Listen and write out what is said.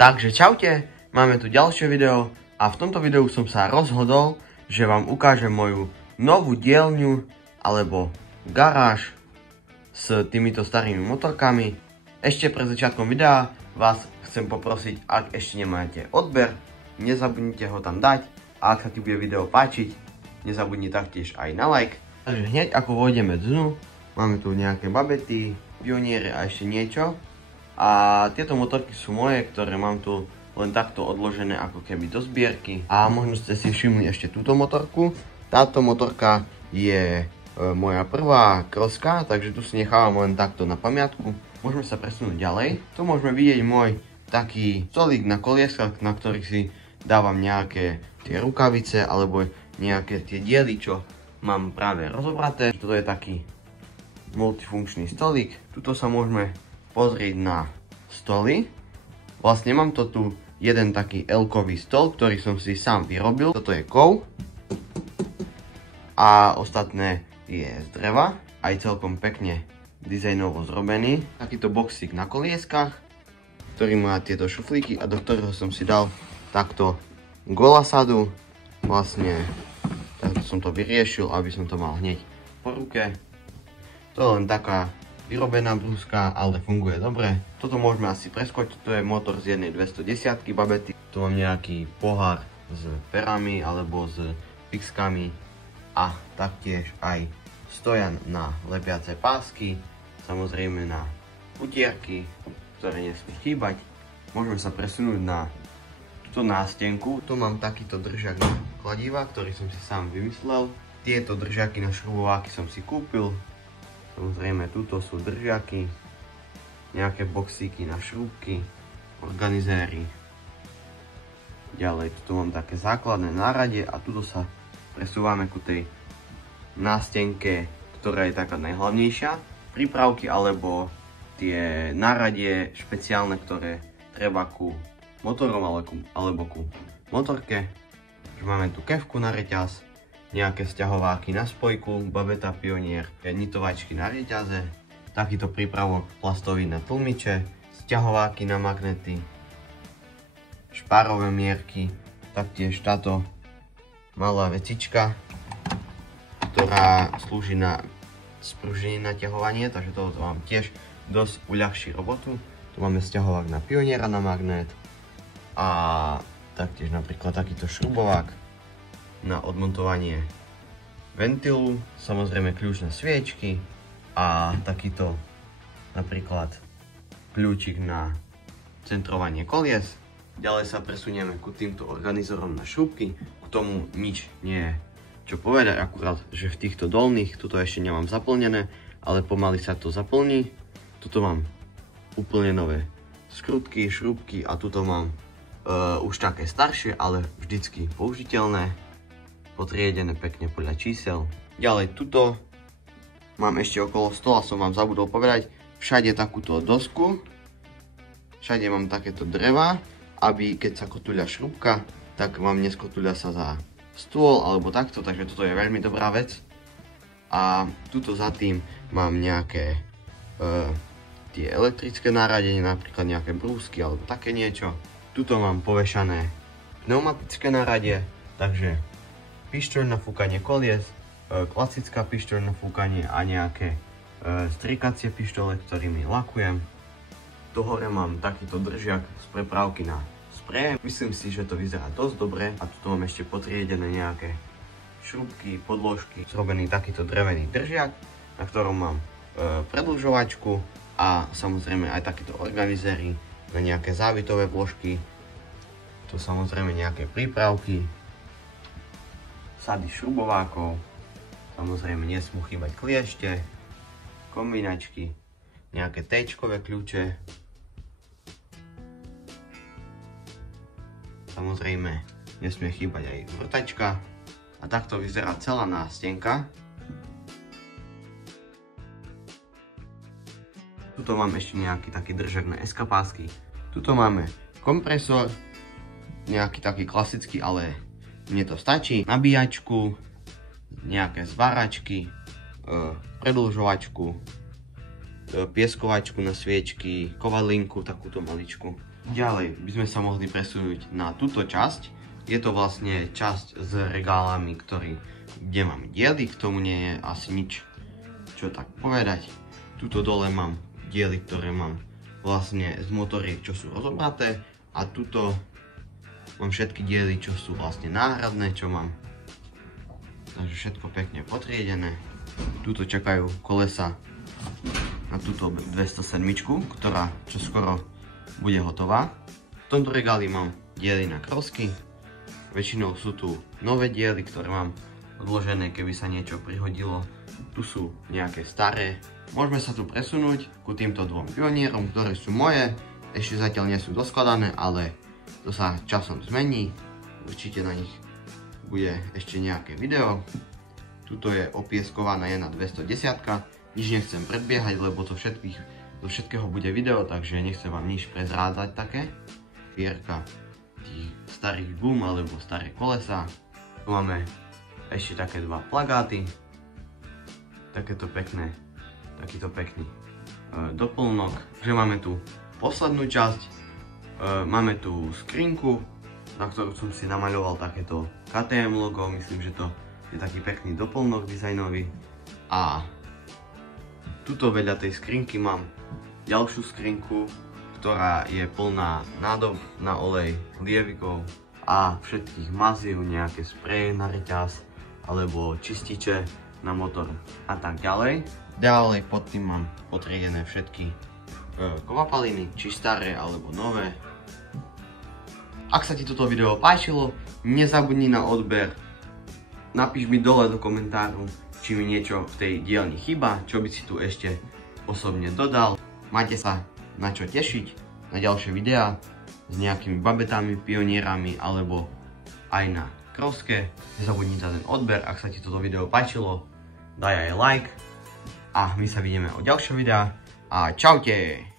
Takže čaute, máme tu ďalšie video a v tomto videu som sa rozhodol, že vám ukážem moju novú dielňu alebo garáž s týmito starými motorkami. Ešte pred začiatkom videa vás chcem poprosiť, ak ešte nemáte odber, nezabudnite ho tam dať a ak sa ti bude video páčiť, nezabudnite taktiež aj na like. Takže hneď ako vôjdeme dnu, máme tu nejaké babety, pioniere a ešte niečo. A tieto motorky sú moje, ktoré mám tu len takto odložené ako keby do zbierky. A možno ste si všimli ešte túto motorku. Táto motorka je moja prvá crosska, takže tu si nechávam len takto na pamiatku. Môžeme sa presunúť ďalej. Tu môžeme vidieť môj taký stolík na kolieskách, na ktorých si dávam nejaké tie rukavice alebo nejaké tie diely, čo mám práve rozobraté. Toto je taký multifunkčný stolík. Tuto sa môžeme pozrieť na stoly. Vlastne mám to tu jeden taký L-kový stol, ktorý som si sám vyrobil. Toto je kov a ostatné je z dreva, aj celkom pekne dizajnovo zrobený. Takýto boxík na kolieskách, ktorý má tieto šuflíky a do ktorého som si dal takto golasadu. Vlastne takto som to vyriešil, aby som to mal hneď po ruke. To je len taká vyrobená brúska, ale funguje dobre. Toto môžeme asi preskočiť, to je motor z jednej 210 babety. Tu mám nejaký pohár s perami alebo s fixkami a taktiež aj stojan na lepiace pásky, samozrejme na utierky, ktoré nesmú chýbať. Môžeme sa presunúť na túto nástenku. Tu mám takýto držak na kladiva, ktorý som si sám vymyslel. Tieto držaky na šrubováky som si kúpil. Samozrejme, tuto sú držaky, nejaké boxíky na šrúbky, organizéry. Ďalej, tu mám také základné náradie a tuto sa presúvame ku tej nástenke, ktorá je taká najhlavnejšia. Prípravky alebo tie náradie špeciálne, ktoré treba ku motorom alebo ku motorke. Máme tu kevku na reťaz, nejaké sťahováky na spojku, babeta pionier, nitovačky na reťaze, takýto prípravok plastový na tlmiče, sťahováky na magnety, špárové mierky, taktiež táto malá vecička, ktorá slúži na spruženie naťahovanie, takže toto vám tiež dosť uľahčí robotu. Tu máme sťahovák na pioniera na magnet a taktiež napríklad takýto šrubovák na odmontovanie ventilu, samozrejme kľúč na sviečky a takýto napríklad kľúčik na centrovanie kolies. Ďalej sa presunieme ku týmto organizérom na šrúbky. K tomu nič nie je čo povedať, akurát, že v týchto dolných, tuto ešte nemám zaplnené, ale pomaly sa to zaplní. Tuto mám úplne nové skrutky, šrúbky a tuto mám už také staršie, ale vždycky použiteľné, potriedené pekne podľa čísel. Ďalej tuto mám ešte okolo stola, som vám zabudol povedať, všade takúto dosku, všade mám takéto dreva, aby keď sa kotuľa šrúbka, tak vám neskotuľa sa za stôl alebo takto, takže toto je veľmi dobrá vec. A tuto za tým mám nejaké tie elektrické náradenie, napríklad nejaké brúsky alebo také niečo. Tuto mám povešané pneumatické náradie, takže pištoľ na fúkanie kolies, klasická pištoľ na fúkanie a nejaké striekacie pištole, ktorými lakujem. Tu hore mám takýto držiak z prepravky na spreje. Myslím si, že to vyzerá dosť dobre. A tu mám ešte potriedené nejaké šrúbky, podložky. Zrobený takýto drevený držiak, na ktorom mám predĺžovačku a samozrejme aj takýto organizéry na nejaké závitové vložky. Tu samozrejme nejaké prípravky, sady šrubovákov, samozrejme nesmú chýbať kliešte, kombinačky, nejaké T-čkové kľúče, samozrejme nesmie chýbať aj vrtačka a takto vyzerá celá nástenka. Tuto mám ešte nejaký taký držak na eskapásky, tuto máme kompresor, nejaký taký klasický, ale mne to stačí, nabíjačku, nejaké zváračky, predĺžovačku, pieskovačku na sviečky, kovadlinku, takúto maličku. Ďalej by sme sa mohli presunúť na túto časť. Je to vlastne časť s regálami, kde mám diely, k tomu nie je asi nič čo tak povedať. Tuto dole mám diely, ktoré mám vlastne z motoriek, čo sú rozobraté, a tuto mám všetky diely, čo sú vlastne náhradné, čo mám. Takže všetko pekne potriedené. Tuto čakajú kolesa na túto 207, ktorá čoskoro bude hotová. V tomto regáli mám diely na krosky. Väčšinou sú tu nové diely, ktoré mám odložené, keby sa niečo prihodilo. Tu sú nejaké staré. Môžeme sa tu presunúť ku týmto dvom pionierom, ktoré sú moje. Ešte zatiaľ nie sú doskladané, ale to sa časom zmení. Určite na nich bude ešte nejaké video. Tuto je opieskovaná jedna 210. Nič nechcem predbiehať, lebo do všetkého bude video, takže nechcem vám nič prezrádzať také. Vierka tých starých gum alebo staré kolesa. Tu máme ešte také dva plagáty. Takýto pekný doplnok. Takže máme tu poslednú časť. Máme tu skrinku, na ktorú som si namaľoval takéto KTM logo. Myslím, že to je taký pekný doplnok dizajnový. A tuto vedľa tej skrinky mám ďalšiu skrinku, ktorá je plná nádob na olej, lievikov a všetkých mazív, nejaké spreje na reťaz alebo čističe na motor a tak ďalej. Ďalej pod tým mám potriedené všetky kvapaliny, či staré alebo nové. Ak sa ti toto video páčilo, nezabudni na odber. Napíš mi dole do komentáru, či mi niečo v tej dielni chýba, čo by si tu ešte osobne dodal. Máte sa na čo tešiť, na ďalšie videá s nejakými babetami, pionierami alebo aj na kroske. Nezabudni na ten odber. Ak sa ti toto video páčilo, daj aj like a my sa vidíme o ďalšie videá a čaute!